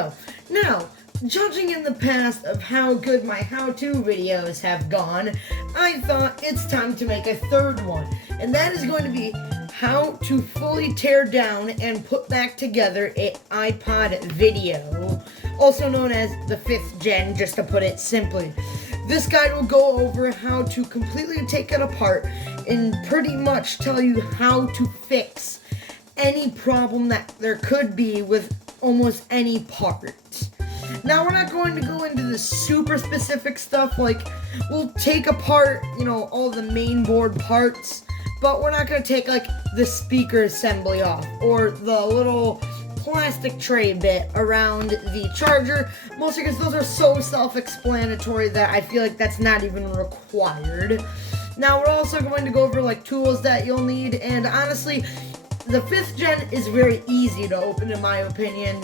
video. Now, judging in the past of how good my how-to videos have gone, I thought it's time to make a third one. And that is going to be how to fully tear down and put back together an iPod video, also known as the 5th gen, just to put it simply. This guide will go over how to completely take it apart and pretty much tell you how to fix any problem that there could be with almost any part. Now, we're not going to go into the super specific stuff, like, we'll take apart, all the main board parts, but we're not going to take, like, the speaker assembly off, or the little plastic tray bit around the charger, mostly because those are so self-explanatory that I feel like that's not even required. Now, we're also going to go over, like, tools that you'll need, and honestly, the 5th gen is very easy to open, in my opinion.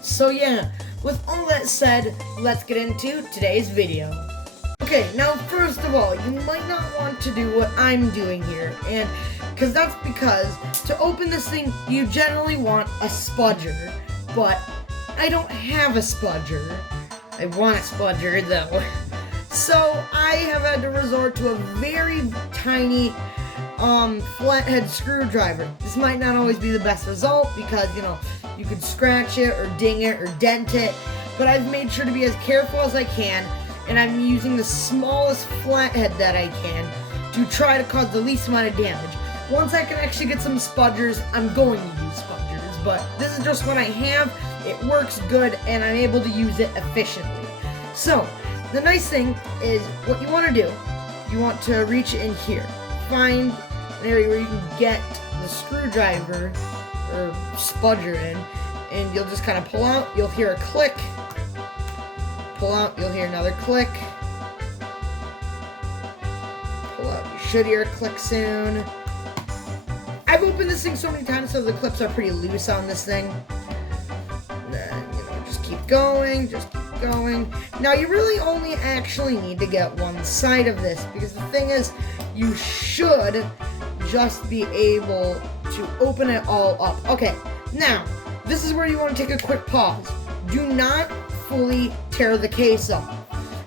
So yeah, with all that said, let's get into today's video. Okay, now first of all, you might not want to do what I'm doing here, and because to open this thing, you generally want a spudger, but I don't have a spudger. I want a spudger though. So I have had to resort to a very tiny flathead screwdriver. This might not always be the best result because, you could scratch it or ding it or dent it, but I've made sure to be as careful as I can, and I'm using the smallest flathead that I can to try to cause the least amount of damage. Once I can actually get some spudgers, I'm going to use spudgers, but this is just what I have. It works good, and I'm able to use it efficiently. So, the nice thing is, what you want to do, you want to reach in here. Find an area where you can get the screwdriver or spudger in, and you'll just kind of pull out. You'll hear a click. Pull out, you'll hear another click. Pull out, you should hear a click soon. I've opened this thing so many times, so the clips are pretty loose on this thing. And then, just keep going, just keep going. Now, you really only actually need to get one side of this, because the thing is, you should just be able to open it all up. Okay, now, this is where you want to take a quick pause. Do not fully tear the case off,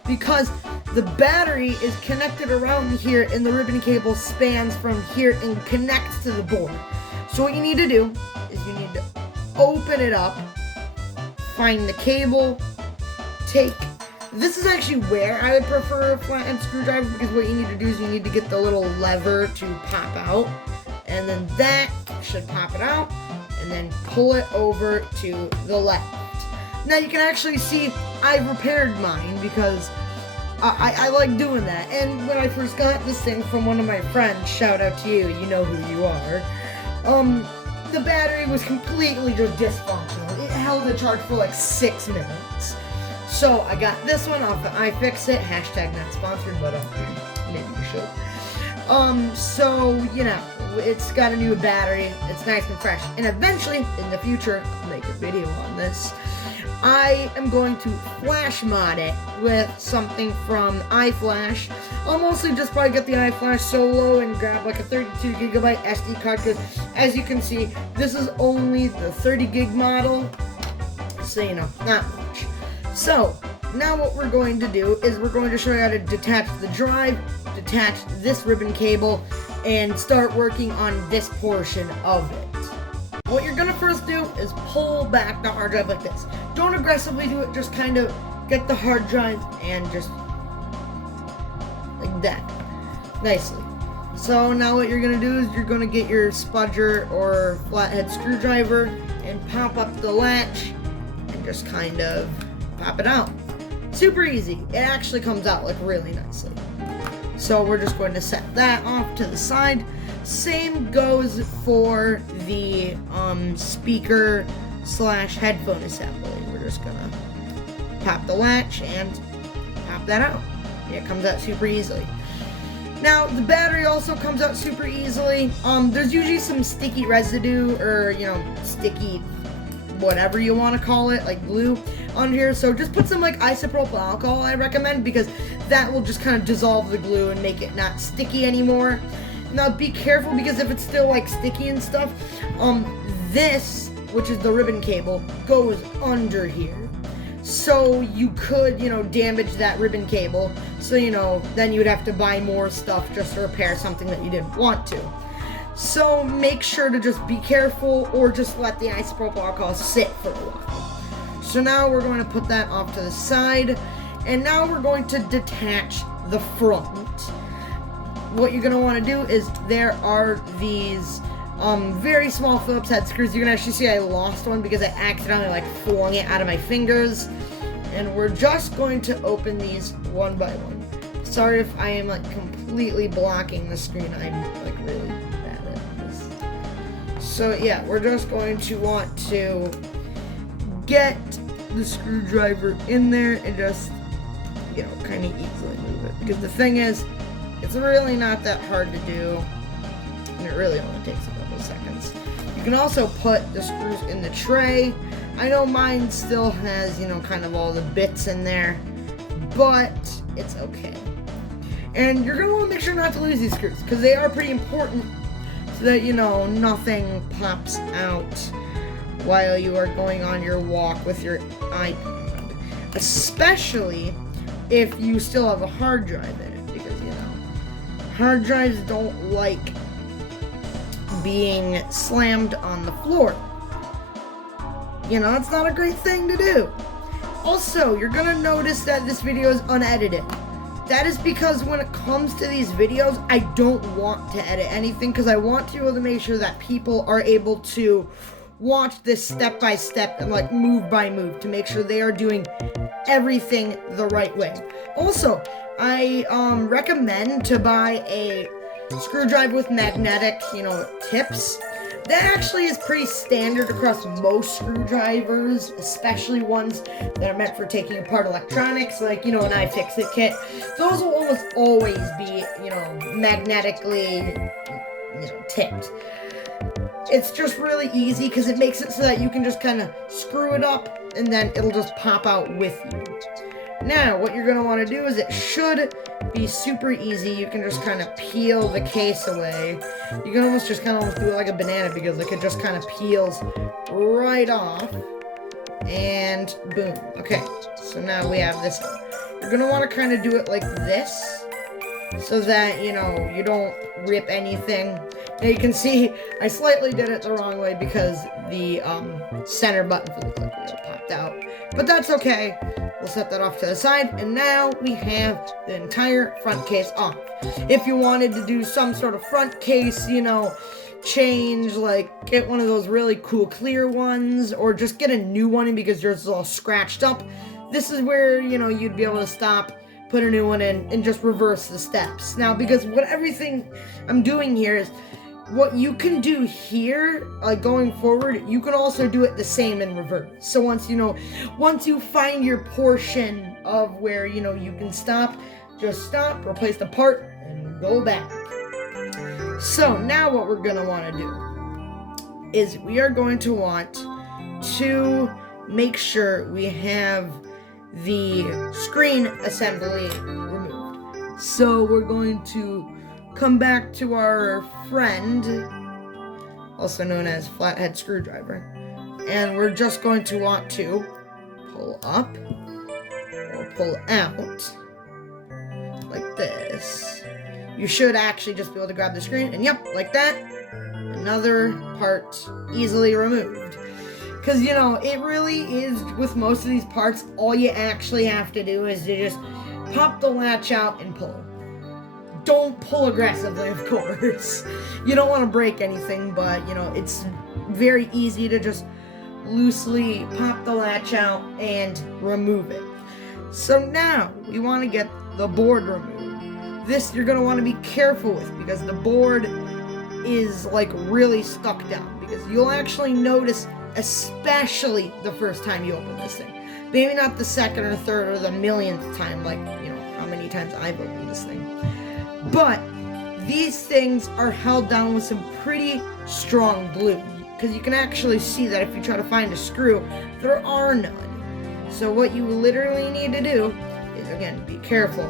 because the battery is connected around here and the ribbon cable spans from here and connects to the board. So what you need to do is you need to open it up, find the cable, this is actually where I would prefer a flathead screwdriver, because what you need to do is you need to get the little lever to pop out, and then that should pop it out, and then pull it over to the left. Now you can actually see I've repaired mine, because I like doing that. And when I first got this thing from one of my friends, shout out to you, you know who you are, the battery was completely just dysfunctional. It held the charge for like 6 minutes. So I got this one off the iFixit, hashtag not sponsored, but maybe we should. So, it's got a new battery, it's nice and fresh, and eventually, in the future, I'll make a video on this. I am going to flash mod it with something from iFlash. I'll mostly just probably get the iFlash Solo and grab like a 32 gigabyte SD card, because as you can see, this is only the 30 gig model, so not much. So, now what we're going to do is we're going to show you how to detach the drive, detach this ribbon cable, and start working on this portion of it. What you're going to first do is pull back the hard drive like this. Don't aggressively do it, just kind of get the hard drive and just like that, nicely. So now what you're going to do is you're going to get your spudger or flathead screwdriver and pop up the latch and just kind of pop it out. Super easy. It actually comes out like really nicely. So we're just going to set that off to the side. Same goes for the speaker / headphone assembly. We're just gonna pop the latch and pop that out. It comes out super easily. Now, the battery also comes out super easily. There's usually some sticky residue or, sticky whatever you want to call it, like glue on here. So just put some like isopropyl alcohol, I recommend, because that will just kind of dissolve the glue and make it not sticky anymore. Now be careful, because if it's still like sticky and stuff, this which is the ribbon cable, goes under here. So you could, damage that ribbon cable. So, then you'd have to buy more stuff just to repair something that you didn't want to. So make sure to just be careful, or just let the isopropyl alcohol sit for a while. So now we're going to put that off to the side, and now we're going to detach the front. What you're going to want to do is, there are these very small Phillips head screws. You can actually see I lost one because I accidentally flung it out of my fingers. And we're just going to open these one by one. Sorry if I am completely blocking the screen. I'm really bad at this. So yeah, we're just going to want to get the screwdriver in there and just, kind of easily move it. Because the thing is, it's really not that hard to do. And it really only takes a couple seconds. You can also put the screws in the tray. I know mine still has, kind of all the bits in there, but it's okay. And you're going to want to make sure not to lose these screws, because they are pretty important, so that, nothing pops out while you are going on your walk with your iPod. Especially if you still have a hard drive in it, because, hard drives don't like being slammed on the floor. It's not a great thing to do. Also, you're gonna notice that this video is unedited. That is because when it comes to these videos, I don't want to edit anything, because I want to be able to make sure that people are able to watch this step by step and move by move to make sure they are doing everything the right way. Also, I recommend to buy a screwdriver with magnetic, tips. That actually is pretty standard across most screwdrivers, especially ones that are meant for taking apart electronics, an iFixit kit. Those will almost always be, magnetically, tipped. It's just really easy because it makes it so that you can just kind of screw it up and then it'll just pop out with you. Now, what you're going to want to do is, it should be super easy. You can just kind of peel the case away. You can almost just kind of do it like a banana, because it just kind of peels right off. And boom. Okay, so now we have this. You're going to want to kind of do it like this, so that, you don't rip anything. Now you can see I slightly did it the wrong way because the center button for the clip wheel popped out. But that's okay. We'll set that off to the side, and now we have the entire front case off. If you wanted to do some sort of front case, change, get one of those really cool clear ones, or just get a new one because yours is all scratched up, this is where, you'd be able to stop, put a new one in, and just reverse the steps. Now, because everything I'm doing here is, what you can do here, going forward, you can also do it the same in reverse. So once you find your portion of where, you can stop, just stop, replace the part, and go back. So now what we're going to want to do is, we are going to want to make sure we have the screen assembly removed. So we're going to come back to our friend, also known as flathead screwdriver, and we're just going to want to pull up or pull out like this. You should actually just be able to grab the screen, and yep, like that, another part easily removed. Because, it really is, with most of these parts, all you actually have to do is to just pop the latch out and pull. Don't pull aggressively, of course. You don't want to break anything, but, it's very easy to just loosely pop the latch out and remove it. So now, we want to get the board removed. This you're going to want to be careful with, because the board is, really stuck down. Because you'll actually notice, especially the first time you open this thing. Maybe not the second or third or the millionth time, how many times I've opened this thing. But these things are held down with some pretty strong glue, because you can actually see that if you try to find a screw, there are none. So what you literally need to do is, again, be careful.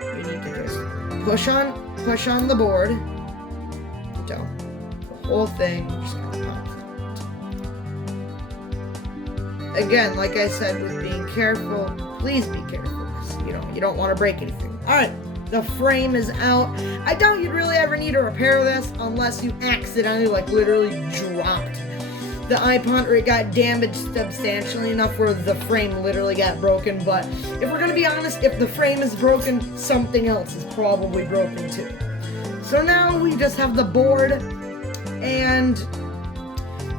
You need to just push on the board until the whole thing just kind of pops out. again, like I said, with being careful, please be careful. You don't want to break anything. All right, the frame is out. I doubt you'd really ever need to repair this unless you accidentally, like, literally dropped the iPod or it got damaged substantially enough where the frame literally got broken. But if we're gonna be honest, if the frame is broken, something else is probably broken too. So now we just have the board and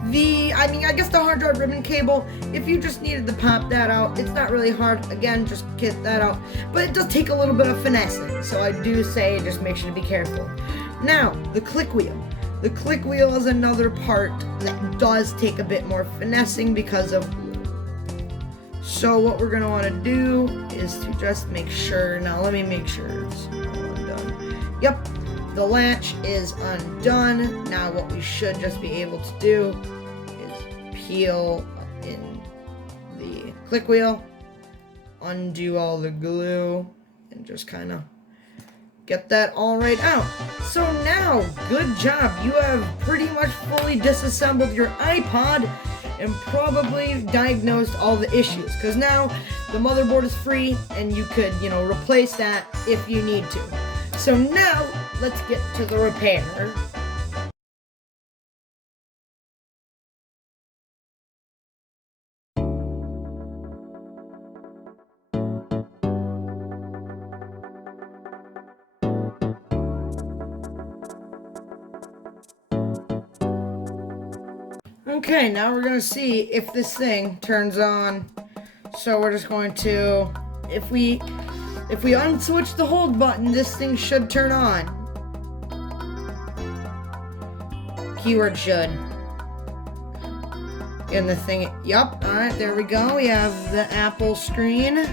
I guess the hard drive ribbon cable. If you just needed to pop that out, it's not really hard. Again, just get that out. But it does take a little bit of finessing, so I do say just make sure to be careful. Now, the click wheel. The click wheel is another part that does take a bit more finessing because of glue. So what we're going to want to do is to just make sure. Now, let me make sure it's all undone. Yep, the latch is undone. Now, what we should just be able to do peel in the click wheel, undo all the glue, and just kind of get that all right out. So now, good job. You have pretty much fully disassembled your iPod and probably diagnosed all the issues, because now the motherboard is free and you could, replace that if you need to. So now, let's get to the repair. Okay, now we're gonna see if this thing turns on. So we're just going to, if we unswitch the hold button, this thing should turn on. Keyword should. And the thing, yup, alright, there we go. We have the Apple screen.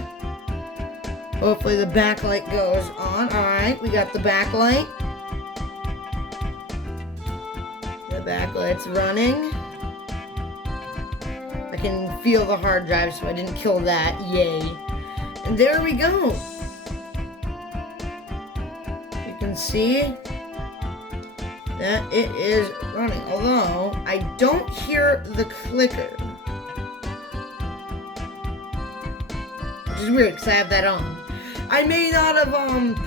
Hopefully the backlight goes on. Alright, we got the backlight. The backlight's running. I can feel the hard drive, so I didn't kill that. Yay. And there we go. You can see that it is running. Although, I don't hear the clicker. Which is weird, because I have that on. I may not have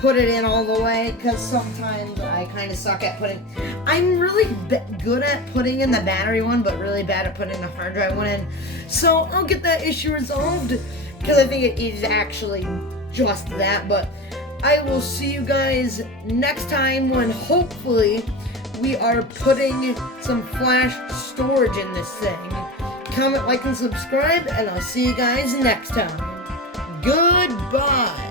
put it in all the way, because sometimes I kind of suck at putting... I'm really good at putting in the battery one, but really bad at putting the hard drive one in. So I'll get that issue resolved, because I think it is actually just that. But I will see you guys next time when hopefully we are putting some flash storage in this thing. Comment, like, and subscribe, and I'll see you guys next time. Goodbye.